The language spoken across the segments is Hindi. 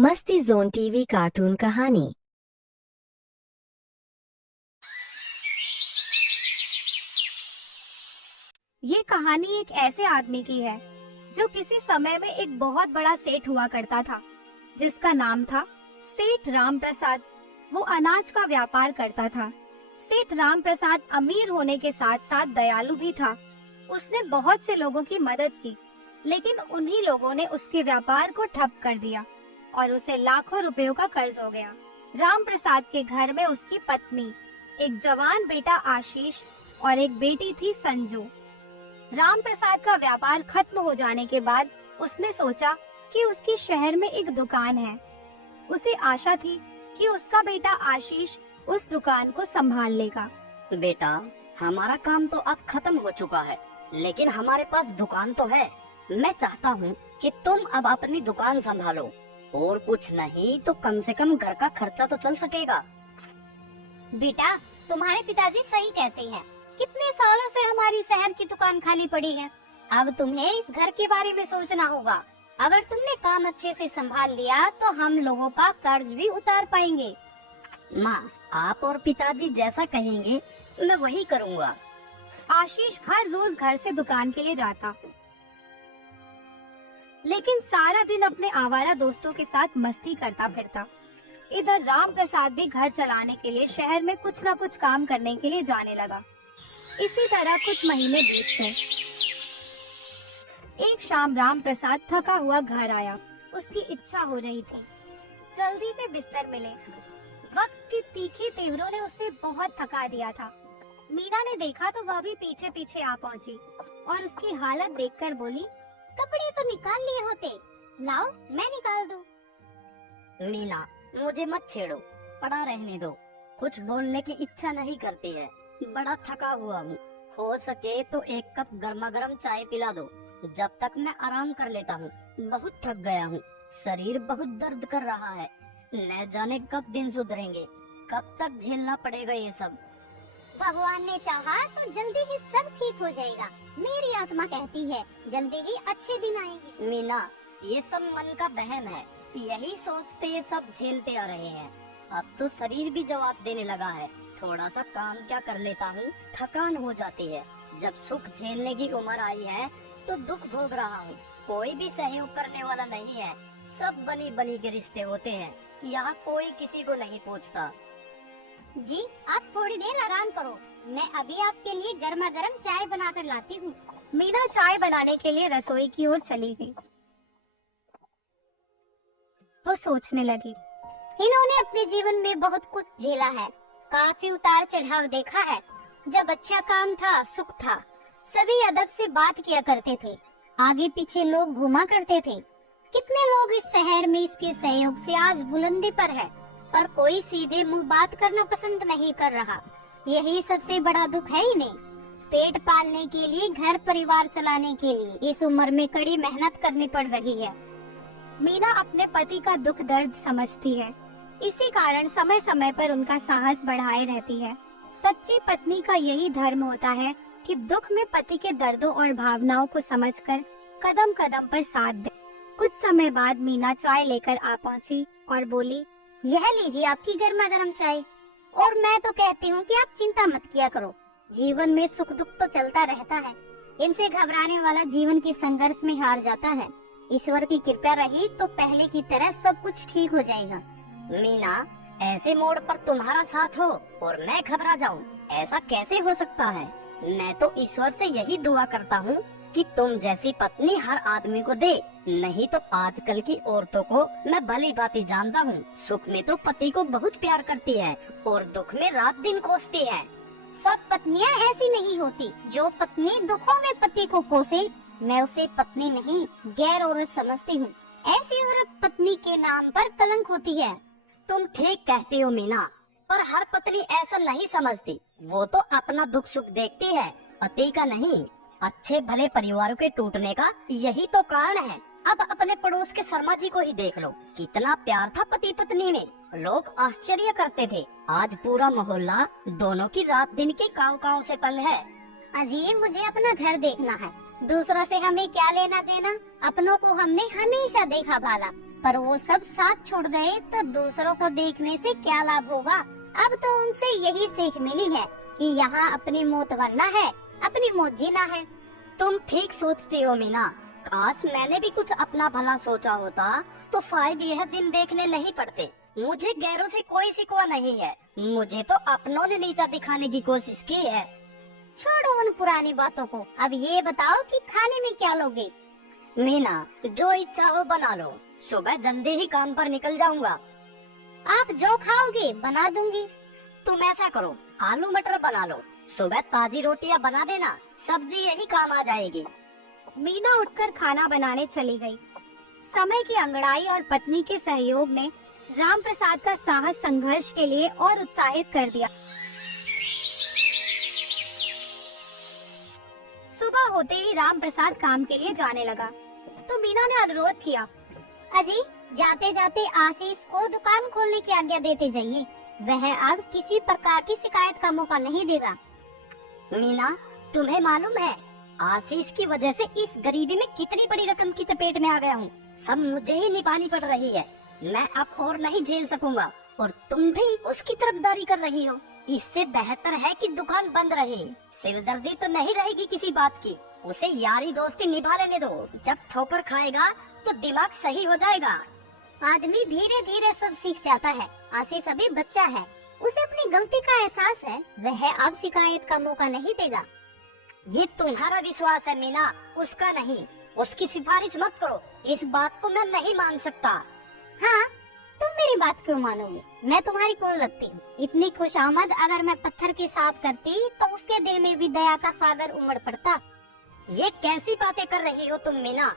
मस्ती जोन टीवी कार्टून कहानी। ये कहानी एक ऐसे आदमी की है जो किसी समय में एक बहुत बड़ा सेठ हुआ करता था, जिसका नाम था सेठ राम प्रसाद। वो अनाज का व्यापार करता था। सेठ राम प्रसाद अमीर होने के साथ साथ दयालु भी था। उसने बहुत से लोगों की मदद की, लेकिन उन्हीं लोगों ने उसके व्यापार को ठप कर दिया और उसे लाखों रुपयों का कर्ज हो गया। राम प्रसाद के घर में उसकी पत्नी, एक जवान बेटा आशीष और एक बेटी थी संजू। राम प्रसाद का व्यापार खत्म हो जाने के बाद उसने सोचा कि उसकी शहर में एक दुकान है। उसे आशा थी कि उसका बेटा आशीष उस दुकान को संभाल लेगा। बेटा, हमारा काम तो अब खत्म हो चुका है, लेकिन हमारे पास दुकान तो है। मैं चाहता हूँ कि तुम अब अपनी दुकान संभालो, और कुछ नहीं तो कम से कम घर का खर्चा तो चल सकेगा। बेटा, तुम्हारे पिताजी सही कहते हैं। कितने सालों से हमारी शहर की दुकान खाली पड़ी है। अब तुम्हें इस घर के बारे में सोचना होगा। अगर तुमने काम अच्छे से संभाल लिया तो हम लोगों का कर्ज भी उतार पाएंगे। माँ, आप और पिताजी जैसा कहेंगे मैं वही करूँगा। आशीष हर रोज घर से दुकान के लिए जाता, लेकिन सारा दिन अपने आवारा दोस्तों के साथ मस्ती करता फिरता। इधर राम प्रसाद भी घर चलाने के लिए शहर में कुछ न कुछ काम करने के लिए जाने लगा। इसी तरह कुछ महीने बीत गए। एक शाम राम प्रसाद थका हुआ घर आया। उसकी इच्छा हो रही थी जल्दी से बिस्तर मिले। वक्त की तीखी तेवरों ने उसे बहुत थका दिया था। मीना ने देखा तो वह भी पीछे पीछे आ पहुंची और उसकी हालत देखकर बोली, कपड़े तो निकाल लिए होते, लाओ मैं निकाल दूं। मीना, मुझे मत छेड़ो, पड़ा रहने दो। कुछ बोलने की इच्छा नहीं करती है। बड़ा थका हुआ हूँ। हो सके तो एक कप गर्मा गर्म चाय पिला दो, जब तक मैं आराम कर लेता हूँ। बहुत थक गया हूँ, शरीर बहुत दर्द कर रहा है। न जाने कब दिन सुधरेंगे, कब तक झेलना पड़ेगा ये सब। भगवान ने चाहा तो जल्दी ही सब ठीक हो जाएगा। मेरी आत्मा कहती है जल्दी ही अच्छे दिन आएंगे। मीना, ये सब मन का बहम है। यही सोचते ये सब झेलते आ रहे हैं। अब तो शरीर भी जवाब देने लगा है। थोड़ा सा काम क्या कर लेता हूँ, थकान हो जाती है। जब सुख झेलने की उम्र आई है तो दुख भोग रहा हूँ। कोई भी सहयोग करने वाला नहीं है। सब बनी बनी के रिश्ते होते हैं। यहाँ कोई किसी को नहीं पूछता। जी, आप थोड़ी देर आराम करो, मैं अभी आपके लिए गर्मा गर्म चाय बनाकर लाती हूँ। मीना चाय बनाने के लिए रसोई की ओर चली गई। वो सोचने लगी, इन्होंने अपने जीवन में बहुत कुछ झेला है, काफी उतार चढ़ाव देखा है। जब अच्छा काम था, सुख था, सभी अदब से बात किया करते थे, आगे पीछे लोग घुमा करते थे। कितने लोग इस शहर में इसके सहयोग से आज बुलंदी पर है, पर कोई सीधे मुंह बात करना पसंद नहीं कर रहा। यही सबसे बड़ा दुख है इन्हें। पेट पालने के लिए, घर परिवार चलाने के लिए इस उम्र में कड़ी मेहनत करनी पड़ रही है। मीना अपने पति का दुख दर्द समझती है, इसी कारण समय समय पर उनका साहस बढ़ाए रहती है। सच्ची पत्नी का यही धर्म होता है कि दुख में पति के दर्दों और भावनाओं को समझकर कदम कदम पर साथ दे। कुछ समय बाद मीना चाय लेकर आ पहुंची और बोली, यह लीजिए आपकी गर्मा गर्म चाय। और मैं तो कहती हूँ कि आप चिंता मत किया करो, जीवन में सुख दुख तो चलता रहता है। इनसे घबराने वाला जीवन के संघर्ष में हार जाता है। ईश्वर की कृपा रही तो पहले की तरह सब कुछ ठीक हो जाएगा। मीना, ऐसे मोड़ पर तुम्हारा साथ हो और मैं घबरा जाऊं, ऐसा कैसे हो सकता है? मैं तो ईश्वर से यही दुआ करता हूँ कि तुम जैसी पत्नी हर आदमी को दे। नहीं तो आजकल की औरतों को मैं भली भांति जानता हूँ। सुख में तो पति को बहुत प्यार करती है और दुख में रात दिन कोसती है। सब पत्नियां ऐसी नहीं होती। जो पत्नी दुखों में पति को कोसे, मैं उसे पत्नी नहीं, गैर औरत समझती हूँ। ऐसी औरत पत्नी के नाम पर कलंक होती है। तुम ठीक कहती हो मीना, पर हर पत्नी ऐसा नहीं समझती। वो तो अपना दुख सुख देखती है, पति का नहीं। अच्छे भले परिवारों के टूटने का यही तो कारण है। अब अपने पड़ोस के शर्मा जी को ही देख लो, कितना प्यार था पति पत्नी में। लोग आश्चर्य करते थे। आज पूरा मोहल्ला दोनों की रात दिन की काव काव से तंग है। अजी, मुझे अपना घर देखना है, दूसरों से हमें क्या लेना देना। अपनों को हमने हमेशा देखा भाला। पर वो सब साथ छोड़ गए तो दूसरों को देखने से क्या लाभ होगा। अब तो उनसे यही सीख मिली है कि यहाँ अपनी मौत वरना है, अपनी मौत जीना है। तुम ठीक सोचती हो मीना। काश मैंने भी कुछ अपना भला सोचा होता तो शायद यह दिन देखने नहीं पड़ते। मुझे गैरों से कोई शिकवा नहीं है, मुझे तो अपनों ने नीचा दिखाने की कोशिश की है। छोड़ो उन पुरानी बातों को, अब ये बताओ कि खाने में क्या लोगे। मीना जो इच्छा हो बना लो, सुबह जल्दी ही काम पर निकल जाऊंगा। आप जो खाओगे बना दूंगी। तुम ऐसा करो, आलू मटर बना लो, सुबह ताजी रोटियां बना देना, सब्जी यही काम आ जाएगी। मीना उठकर खाना बनाने चली गई। समय की अंगड़ाई और पत्नी के सहयोग ने राम प्रसाद का साहस संघर्ष के लिए और उत्साहित कर दिया। सुबह होते ही राम प्रसाद काम के लिए जाने लगा तो मीना ने अनुरोध किया, अजी जाते जाते आशीष को दुकान खोलने की आज्ञा देते जाइए, वह अब किसी प्रकार की शिकायत का मौका नहीं देगा। मीना तुम्हें मालूम है आशीष की वजह से इस गरीबी में कितनी बड़ी रकम की चपेट में आ गया हूँ। सब मुझे ही निभानी पड़ रही है, मैं अब और नहीं झेल सकूंगा और तुम भी उसकी तरफदारी कर रही हो। इससे बेहतर है कि दुकान बंद रहे, सिरदर्दी तो नहीं रहेगी किसी बात की। उसे यारी दोस्ती निभा लेने दो, जब ठोकर खाएगा तो दिमाग सही हो जाएगा। आदमी धीरे धीरे सब सीख जाता है। आशीष अभी बच्चा है, उसे अपनी गलती का एहसास है, वह अब शिकायत का मौका नहीं देगा। ये तुम्हारा विश्वास है मीना, उसका नहीं। उसकी सिफारिश मत करो, इस बात को मैं नहीं मान सकता। हाँ, तुम मेरी बात क्यों मानोगे? मैं तुम्हारी कौन लगती हूँ? इतनी खुशामद अगर मैं पत्थर के साथ करती तो उसके दिल में भी दया का सागर उमड़ पड़ता। ये कैसी बातें कर रही हो तुम मीना?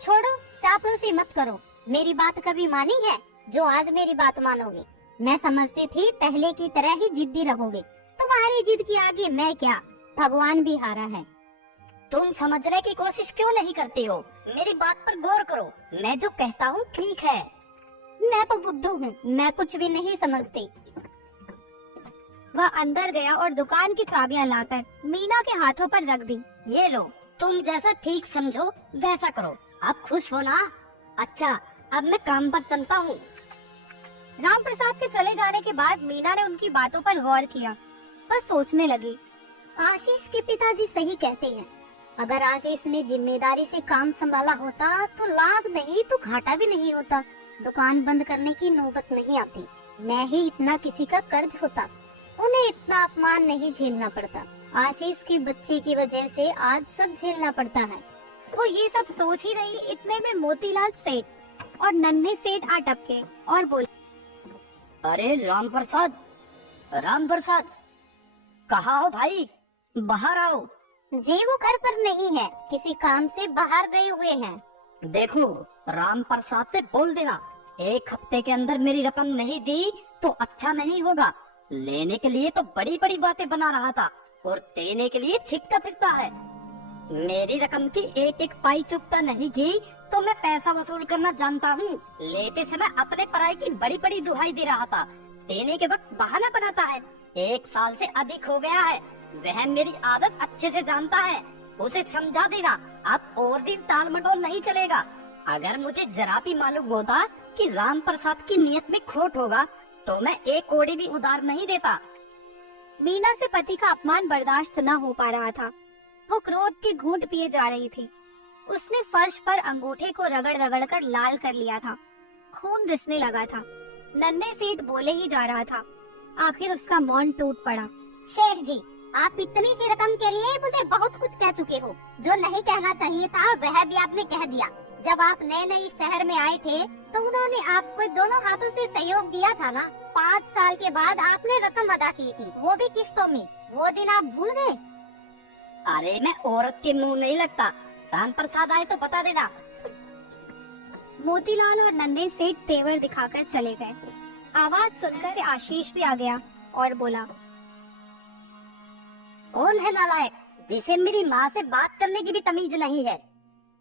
छोड़ो, चापलूसी मत करो। मेरी बात कभी मानी है जो आज मेरी बात मानोगे? मैं समझती थी पहले की तरह ही जिद्दी रहोगे। तुम्हारी जिद की आगे मैं क्या, भगवान भी हारा है। तुम समझने की कोशिश क्यों नहीं करती हो? मेरी बात पर गौर करो, मैं जो कहता हूँ ठीक है। मैं तो बुद्धू हूँ, मैं कुछ भी नहीं समझती। वह अंदर गया और दुकान की चाबियां लाकर मीना के हाथों पर रख दी। ये लो, तुम जैसा ठीक समझो वैसा करो। अब खुश हो ना? अच्छा, अब मैं काम पर चलता हूँ। राम प्रसाद के चले जाने के बाद मीना ने उनकी बातों पर गौर किया। वह सोचने लगी, आशीष के पिताजी सही कहते हैं। अगर आशीष ने जिम्मेदारी से काम संभाला होता तो लाभ नहीं तो घाटा भी नहीं होता। दुकान बंद करने की नौबत नहीं आती। मैं ही इतना किसी का कर्ज होता, उन्हें इतना अपमान नहीं झेलना पड़ता। आशीष के बच्चे की वजह से आज सब झेलना पड़ता है। वो ये सब सोच ही रही, इतने में मोतीलाल सेठ और नन्हे सेठ आ टपके और बोले, अरे राम प्रसाद, राम प्रसाद, कहाँ हो भाई? बाहर आओ। जी वो घर पर नहीं है, किसी काम से बाहर गए हुए हैं। देखो, राम प्रसाद से बोल देना, एक हफ्ते के अंदर मेरी रकम नहीं दी तो अच्छा नहीं होगा। लेने के लिए तो बड़ी बड़ी बातें बना रहा था और देने के लिए छिपता फिरता है। मेरी रकम की एक एक पाई चुकता नहीं की तो मैं पैसा वसूल करना जानता हूँ। लेते समय अपने पराई की बड़ी बड़ी दुहाई दे रहा था, देने के वक्त बहाना बनाता है। 1 साल से अधिक हो गया है, वह मेरी आदत अच्छे से जानता है। उसे समझा देना, अब और दिन टाल मटोल नहीं चलेगा। अगर मुझे जरा भी मालूम होता कि राम प्रसाद की नियत में खोट होगा तो मैं एक कौड़ी भी उधार नहीं देता। मीना से पति का अपमान बर्दाश्त न हो पा रहा था। वो क्रोध के घूंट पिए जा रही थी। उसने फर्श पर अंगूठे को रगड़ रगड़ कर लाल कर लिया था, खून रिसने लगा था। नन्हे सेठ बोले ही जा रहा था। आखिर उसका मौन टूट पड़ा। सेठ जी, आप इतनी सी रकम के लिए मुझे बहुत कुछ कह चुके हो। जो नहीं कहना चाहिए था वह भी आपने कह दिया। जब आप नए नए शहर में आए थे तो उन्होंने आपको दोनों हाथों से सहयोग दिया था ना। 5 साल के बाद आपने रकम अदा की थी, वो भी किस्तों में। वो दिन आप भूल गए? अरे मैं औरत के मुंह नहीं लगता, राम प्रसाद आए तो बता देना। मोतीलाल और नन्हे सेठ तेवर दिखाकर चले गए। आवाज सुनकर आशीष भी आ गया और बोला, कौन है नालायक जिसे मेरी माँ से बात करने की भी तमीज नहीं है?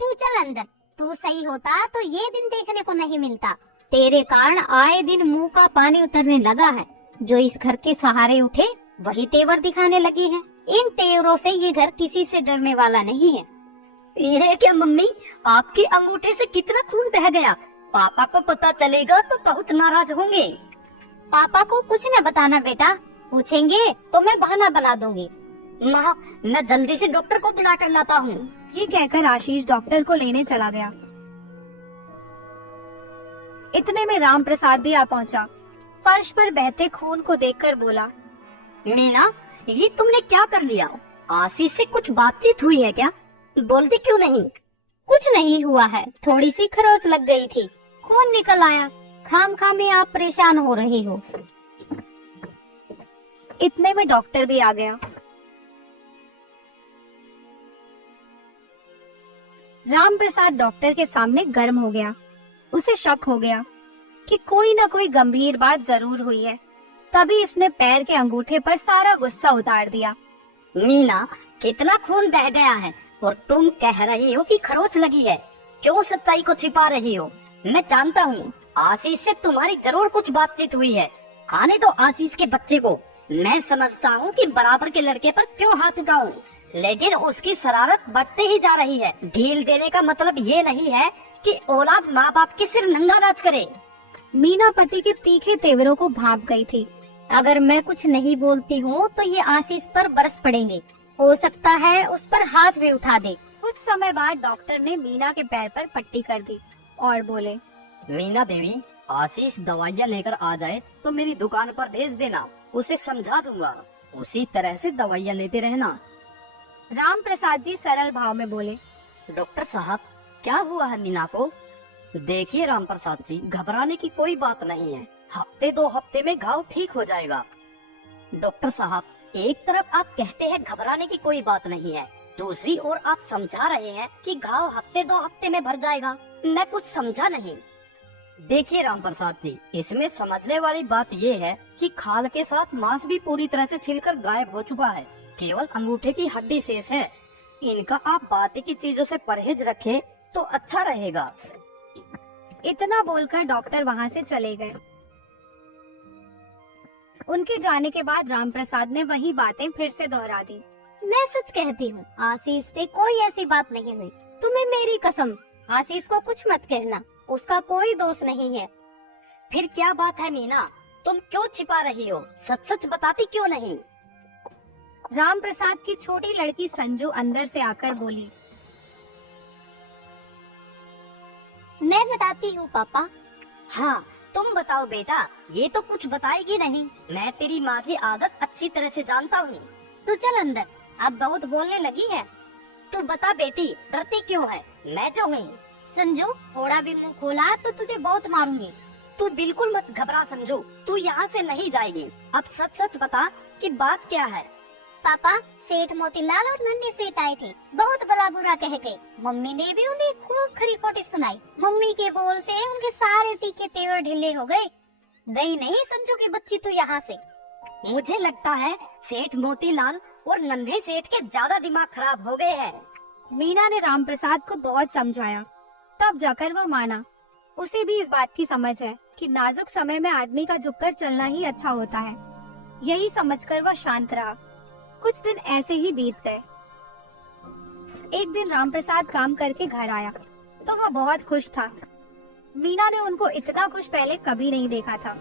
तू चल अंदर। तू सही होता तो ये दिन देखने को नहीं मिलता। तेरे कारण आए दिन मुंह का पानी उतरने लगा है। जो इस घर के सहारे उठे वही तेवर दिखाने लगी है। इन तेवरों से ये घर किसी से डरने वाला नहीं है। ये क्या मम्मी, आपके अंगूठे से कितना खून बह गया? पापा को पता चलेगा तो बहुत नाराज होंगे। पापा को कुछ न बताना बेटा, पूछेंगे तो मैं बहाना बना दूंगी। माँ, मैं जल्दी से डॉक्टर को बुला कर लाता हूँ। ये कहकर आशीष डॉक्टर को लेने चला गया। इतने में राम प्रसाद भी आ पहुंचा। फर्श पर बहते खून को देखकर बोला, मीना, ये तुमने क्या कर लिया? आशीष से कुछ बातचीत हुई है क्या? बोलती क्यों नहीं? कुछ नहीं हुआ है, थोड़ी सी खरोच लग गई थी, खून निकल आया। खाम में आप परेशान हो रही हो। इतने में डॉक्टर भी आ गया। राम प्रसाद डॉक्टर के सामने गर्म हो गया। उसे शक हो गया कि कोई न कोई गंभीर बात जरूर हुई है। तभी इसने पैर के अंगूठे पर सारा गुस्सा उतार दिया। मीना, कितना खून बह गया है और तुम कह रही हो कि खरोच लगी है। क्यों सच्चाई को छिपा रही हो? मैं जानता हूँ आशीष से तुम्हारी जरूर कुछ बातचीत हुई है। आने दो आशीष के बच्चे को। मैं समझता हूँ कि बराबर के लड़के पर क्यों हाथ उठाऊं, लेकिन उसकी शरारत बढ़ते ही जा रही है। ढील देने का मतलब ये नहीं है कि औलाद माँ बाप के सिर नंगा नाच करे। मीना पति के तीखे तेवरों को भांप गई थी। अगर मैं कुछ नहीं बोलती हूँ तो ये आशीष पर बरस पड़ेंगे, हो सकता है उस पर हाथ भी उठा दे। कुछ समय बाद डॉक्टर ने मीना के पैर पर पट्टी कर दी और बोले, मीना देवी, आशीष दवाइयाँ लेकर आ जाए तो मेरी दुकान पर भेज देना, उसे समझा दूंगा। उसी तरह से दवाइयाँ लेते रहना। राम प्रसाद जी सरल भाव में बोले, डॉक्टर साहब, क्या हुआ है मीना को? देखिए राम प्रसाद जी, घबराने की कोई बात नहीं है। हफ्ते 2 हफ्ते में घाव ठीक हो जाएगा। डॉक्टर साहब, एक तरफ आप कहते हैं घबराने की कोई बात नहीं है, दूसरी ओर आप समझा रहे हैं कि घाव हफ्ते 2 हफ्ते में भर जाएगा। मैं कुछ समझा नहीं। देखिए राम प्रसाद जी, इसमें समझने वाली बात ये है कि खाल के साथ मांस भी पूरी तरह से छिलकर गायब हो चुका है, केवल अंगूठे की हड्डी शेष है। इनका आप बातें की चीजों से परहेज रखें तो अच्छा रहेगा। इतना बोलकर डॉक्टर वहाँ से चले गए। उनके जाने के बाद राम प्रसाद ने वही बातें फिर से दोहरा दी। मैं सच कहती हूँ, आशीष से कोई ऐसी बात नहीं हुई। तुम्हें मेरी कसम, आशीष को कुछ मत कहना, उसका कोई दोष नहीं है। फिर क्या बात है मीना, तुम क्यों छिपा रही हो? सच सच बताती क्यों नहीं? राम प्रसाद की छोटी लड़की संजू अंदर से आकर बोली, मैं बताती हूँ पापा। हाँ, तुम बताओ बेटा, ये तो कुछ बताएगी नहीं। मैं तेरी माँ की आदत अच्छी तरह से जानता हूँ। तू चल अंदर, अब बहुत बोलने लगी है। तू बता बेटी, डरती क्यों है? मैं जो हूँ। संजू, थोड़ा भी मुंह खोला तो तुझे बहुत मारूंगी। तू बिल्कुल मत घबरा संजू, तू यहाँ से नहीं जाएगी। अब सच सच बता कि बात क्या है। पापा, सेठ मोतीलाल और नन्हे सेठ आए थे, बहुत भला बुरा कह गए। मम्मी ने भी उन्हें खूब खरी खोटी सुनाई। मम्मी के बोल से उनके सारे तीखे तेवर ढीले हो गए। गई नहीं संजू की बच्ची तू यहाँ से। मुझे लगता है सेठ मोतीलाल और नन्हे सेठ के ज्यादा दिमाग खराब हो गए हैं। मीना ने राम प्रसाद को बहुत समझाया, तब जाकर वो माना। उसे भी इस बात की समझ है कि नाजुक समय में आदमी का झुककर चलना ही अच्छा होता है। यही समझकर वह शांत रहा। कुछ दिन ऐसे ही बीत गए। एक दिन राम प्रसाद काम करके घर आया तो वह बहुत खुश था। मीना ने उनको इतना खुश पहले कभी नहीं देखा था।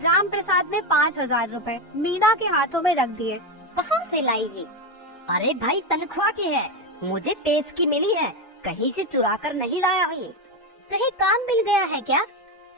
राम प्रसाद ने 5,000 रुपए मीना के हाथों में रख दिए। कहाँ से लाई ये? अरे भाई, तनख्वाह की है, मुझे पेश की मिली है, कहीं से चुरा कर नहीं लाया है। कहीं काम मिल गया है क्या?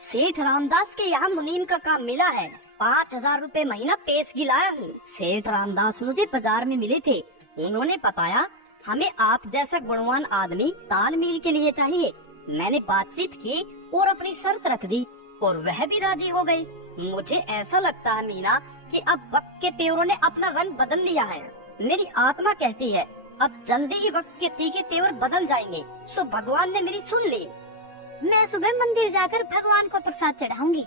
सेठ रामदास के यहाँ मुनीम का काम मिला है। 5,000 रुपए महीना पेश की लाया हूँ। सेठ रामदास मुझे बाजार में मिले थे। उन्होंने बताया हमें आप जैसा गुणवान आदमी तालमेल के लिए चाहिए। मैंने बातचीत की और अपनी शर्त रख दी और वह भी राजी हो गई। मुझे ऐसा लगता है मीना कि अब वक्त के तेवरों ने अपना रंग बदल लिया है। मेरी आत्मा कहती है अब जल्दी ही वक्त के तीखे तेवर बदल जाएंगे। सो भगवान ने मेरी सुन ली। मैं सुबह मंदिर जाकर भगवान को प्रसाद चढ़ाऊंगी।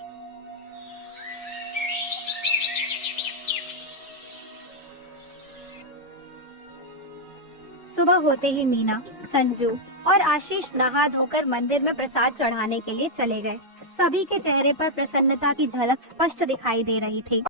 सुबह होते ही मीना, संजू और आशीष नहा धोकर मंदिर में प्रसाद चढ़ाने के लिए चले गए। सभी के चेहरे पर प्रसन्नता की झलक स्पष्ट दिखाई दे रही थी।